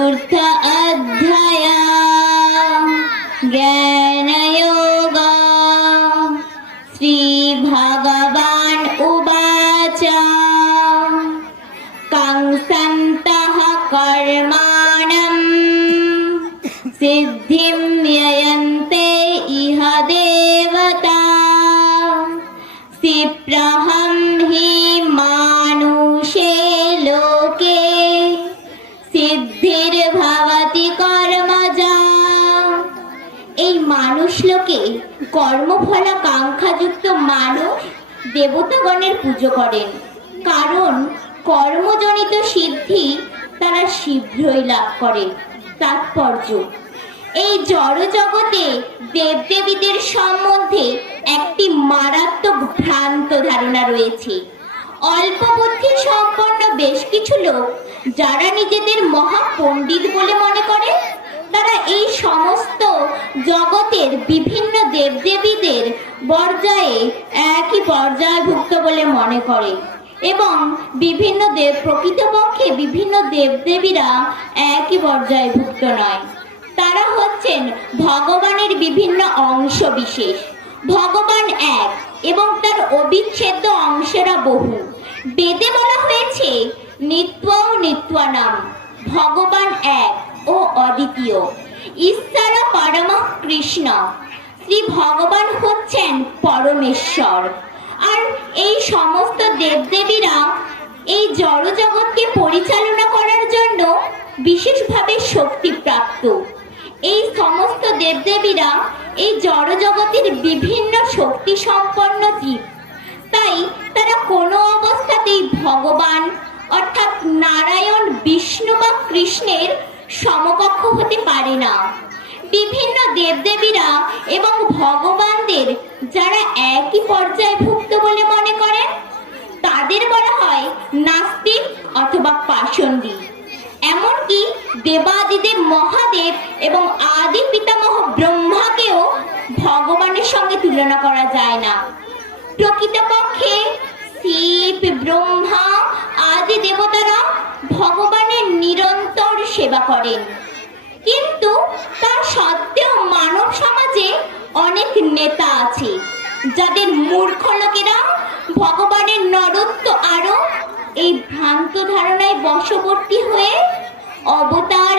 चतुर्थ अध्याय ज्ञानयोग। श्री भगवान् उवाच काङ्क्षन्तः कर्माणं सिद्धिं ययन्ते इह देवता क्षिप्रहं हि मानुषे लोके সিদ্ধির্ভবতি কর্মজা। এই মানুষ লোকে কর্মফল কাঙ্ক্ষাযুক্ত মানুষ দেবতাগণের পুজো করেন, কারণ কর্মজনিত সিদ্ধি তারা শীঘ্রই লাভ করে। তাৎপর্য, এই জড় জগতে দেবদেবীদের সম্বন্ধে একটি মারাত্মক ভ্রান্ত ধারণা রয়েছে। অল্প বুদ্ধি সম্পন্ন বেশ কিছু লোক যারা নিজেদের মহাপণ্ডিত বলে মনে করে, তারা এই সমস্ত জগতের বিভিন্ন দেবদেবীদের পর্যায়ে একই পর্যায়ভুক্ত বলে মনে করে এবং প্রকৃতপক্ষে বিভিন্ন দেবদেবীরা একই পর্যায়ভুক্ত নয়। তারা হচ্ছেন ভগবানের বিভিন্ন অংশ বিশেষ। ভগবান এক এবং তার অবিচ্ছেদ্য অংশেরা বহু। বেদে বলা হয়েছে নিত্যং নিত্যানাম, ভগবান এক ও অদ্বিতীয়। ঈশ্বর পরমঃ কৃষ্ণ, শ্রী ভগবান হচ্ছেন পরমেশ্বর। আর এই সমস্ত দেবদেবীরা এই জড় জগৎকে পরিচালনা করার জন্য বিশেষভাবে শক্তিপ্রাপ্ত। এই সমস্ত দেবদেবীরা এই জড় জগতের বিভিন্ন শক্তি সম্পন্ন জীব। তাই তারা কোনো অবস্থাতেই ভগবান অর্থাৎ নারায়ণ, বিষ্ণু বা কৃষ্ণের সমকক্ষ হতে পারে না। বিভিন্ন দেবদেবীরা এবং ভগবানদের যারা একই পর্যায়ভুক্ত বলে মনে করেন, তাদের বলা হয় নাস্তিক অথবা পাষণ্ডী। এমনকি দেবাদিদেব মহাদেব এবং আদি পিতামহ ব্রহ্মাকেও ভগবানের সঙ্গে তুলনা করা যায় না। প্রকৃতপক্ষে শিব, ব্রহ্মা আদি দেবতারা ভগবানের নিরন্তর সেবা করেন, কিন্তু তা সত্ত্বেও মানব সমাজে অনেক নেতা আছে যাদের মূর্খ লোকেরা ভগবানের নরত্ব আরো এই ভ্রান্ত ধারণায় বশবর্তী হয়ে অবতার